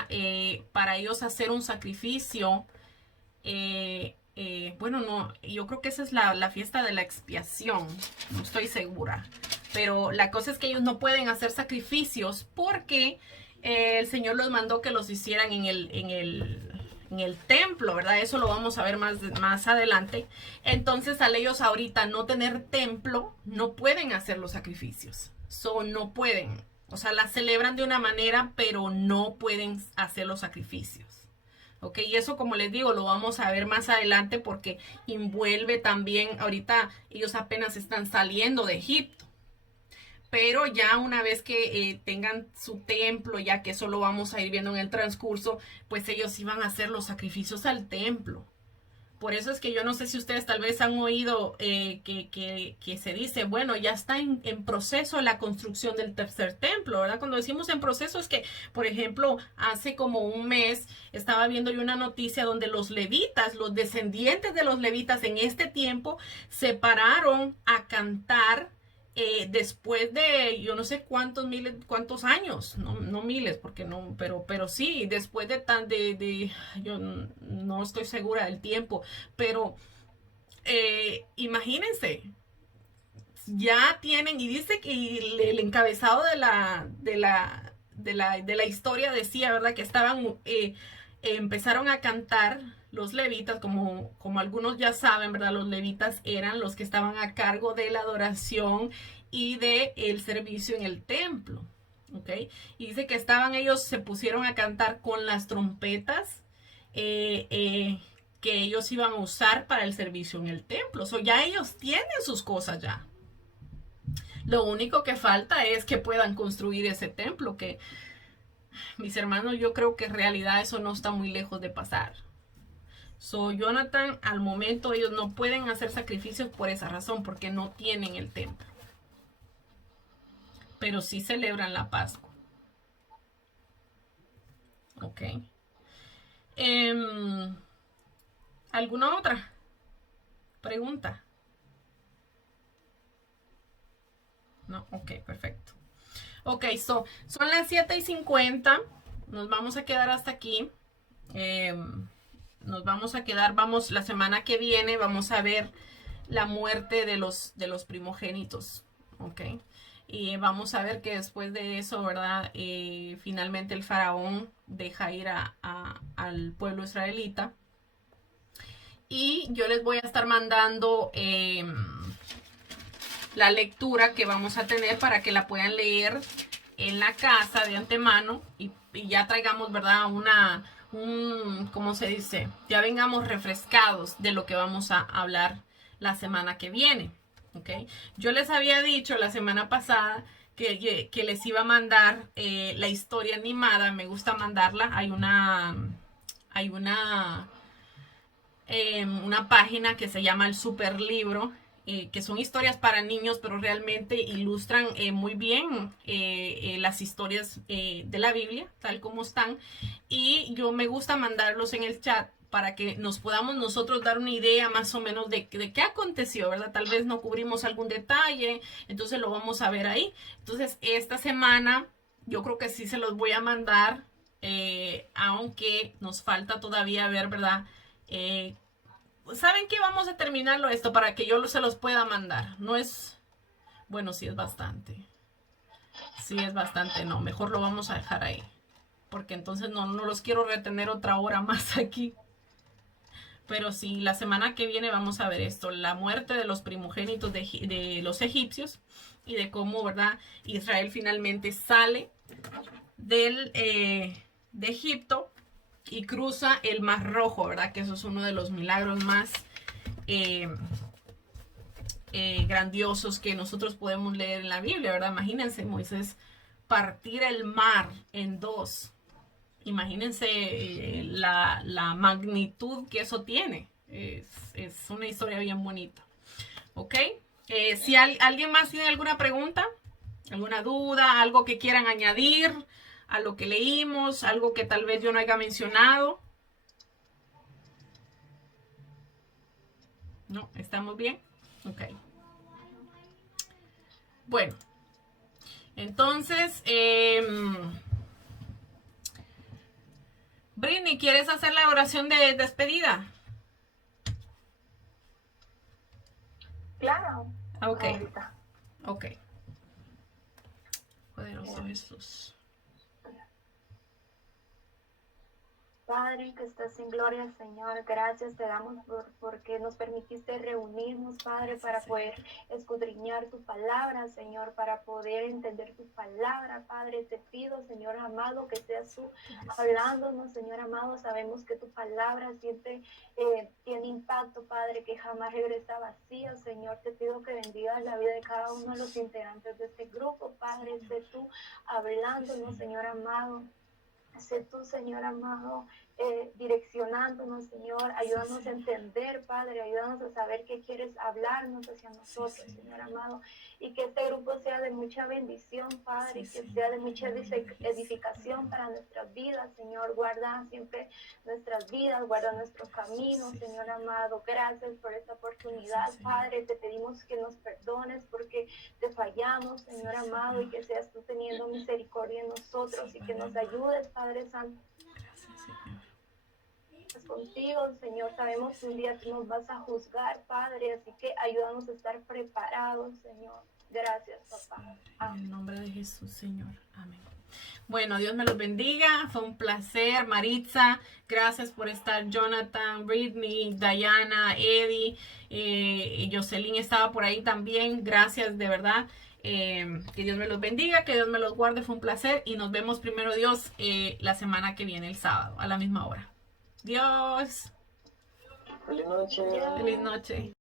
Para ellos hacer un sacrificio, bueno, no, yo creo que esa es la fiesta de la expiación, no estoy segura. Pero la cosa es que ellos no pueden hacer sacrificios porque el Señor los mandó que los hicieran en el templo, ¿verdad? Eso lo vamos a ver más adelante. Entonces, al ellos ahorita no tener templo, no pueden hacer los sacrificios. No pueden. O sea, la celebran de una manera, pero no pueden hacer los sacrificios. ¿Ok? Y eso, como les digo, lo vamos a ver más adelante porque envuelve también, ahorita ellos apenas están saliendo de Egipto. Pero ya una vez que tengan su templo, ya que eso lo vamos a ir viendo en el transcurso, pues ellos iban a hacer los sacrificios al templo. Por eso es que yo no sé si ustedes tal vez han oído que se dice, bueno, ya está en proceso la construcción del tercer templo, ¿verdad? Cuando decimos en proceso es que, por ejemplo, hace como un mes estaba viendo yo una noticia donde los levitas, los descendientes de los levitas en este tiempo se pararon a cantar después de yo no sé cuántos años, no miles, porque no, pero sí, después de yo no estoy segura del tiempo, pero imagínense, ya tienen, y dice que el encabezado de la historia decía, ¿verdad?, que estaban, empezaron a cantar los levitas, como algunos ya saben, ¿verdad? Los levitas eran los que estaban a cargo de la adoración y del servicio en el templo, ¿ok? Y dice que ellos se pusieron a cantar con las trompetas que ellos iban a usar para el servicio en el templo. O sea, ya ellos tienen sus cosas ya. Lo único que falta es que puedan construir ese templo, que, mis hermanos, yo creo que en realidad eso no está muy lejos de pasar. Jonathan, al momento ellos no pueden hacer sacrificios por esa razón, porque no tienen el templo. Pero sí celebran la Pascua. Ok. ¿Alguna otra pregunta? No, ok, perfecto. Ok, son las 7:50. Nos vamos a quedar hasta aquí. Nos vamos a quedar, la semana que viene vamos a ver la muerte de los primogénitos, ¿ok? Y vamos a ver que después de eso, ¿verdad? Finalmente el faraón deja ir al pueblo israelita. Y yo les voy a estar mandando la lectura que vamos a tener para que la puedan leer en la casa de antemano y ya traigamos, ¿verdad? ¿Cómo se dice? Ya vengamos refrescados de lo que vamos a hablar la semana que viene, ¿ok? Yo les había dicho la semana pasada que les iba a mandar la historia animada. Me gusta mandarla. Hay una página que se llama El Super Libro, que son historias para niños, pero realmente ilustran muy bien las historias de la Biblia, tal como están. Y yo me gusta mandarlos en el chat para que nos podamos nosotros dar una idea más o menos de qué aconteció, ¿verdad? Tal vez no cubrimos algún detalle, entonces lo vamos a ver ahí. Entonces, esta semana yo creo que sí se los voy a mandar, aunque nos falta todavía ver, ¿verdad? ¿Saben qué? Vamos a terminarlo esto para que yo se los pueda mandar. No es... Bueno, sí es bastante. Sí es bastante. No, mejor lo vamos a dejar ahí. Porque entonces no los quiero retener otra hora más aquí. Pero sí, la semana que viene vamos a ver esto. La muerte de los primogénitos de los egipcios. Y de cómo, ¿verdad? Israel finalmente sale de Egipto. Y cruza el Mar Rojo, ¿verdad? Que eso es uno de los milagros más grandiosos que nosotros podemos leer en la Biblia, ¿verdad? Imagínense Moisés partir el mar en dos. Imagínense la magnitud que eso tiene. Es una historia bien bonita. ¿Ok? Si alguien más tiene alguna pregunta, alguna duda, algo que quieran añadir a lo que leímos, algo que tal vez yo no haya mencionado. ¿No? ¿Estamos bien? Ok. Bueno. Entonces, Britney, ¿quieres hacer la oración de despedida? Claro. Ok. Ahorita. Ok. Poderoso Jesús. Padre, que estás en gloria, Señor, gracias te damos porque nos permitiste reunirnos, Padre, para poder escudriñar tu palabra, Señor, para poder entender tu palabra, Padre. Te pido, Señor amado, que seas tú hablándonos, Señor amado. Sabemos que tu palabra siempre tiene impacto, Padre, que jamás regresa vacía, Señor. Te pido que bendigas la vida de cada uno de los integrantes de este grupo, Padre. Sé tú hablándonos, Señor amado. Sé tú, Señor amado, direccionándonos, Señor. Ayúdanos a entender, Padre. Ayúdanos a saber qué quieres hablarnos hacia nosotros, Señor amado. Y que este grupo sea de mucha bendición, Padre. Y que sea de mucha edificación para nuestras vidas, Señor. Guarda siempre nuestras vidas, guarda nuestros caminos, Señor amado. Gracias por esta oportunidad, Padre. Te pedimos que nos perdones porque te fallamos, Señor amado. Y que seas tú teniendo misericordia en nosotros y que nos ayudes, Padre Santo. Contigo, Señor, sabemos que un día tú nos vas a juzgar, Padre, así que ayúdanos a estar preparados, Señor. Gracias, papá. En el nombre de Jesús, Señor. Amén. Bueno, Dios me los bendiga. Fue un placer, Maritza. Gracias por estar. Jonathan, Britney, Diana, Eddie, Jocelyn estaba por ahí también. Gracias, de verdad. Que Dios me los bendiga, que Dios me los guarde. Fue un placer y nos vemos primero Dios la semana que viene, el sábado, a la misma hora. Dios. Feliz noche. Feliz noche.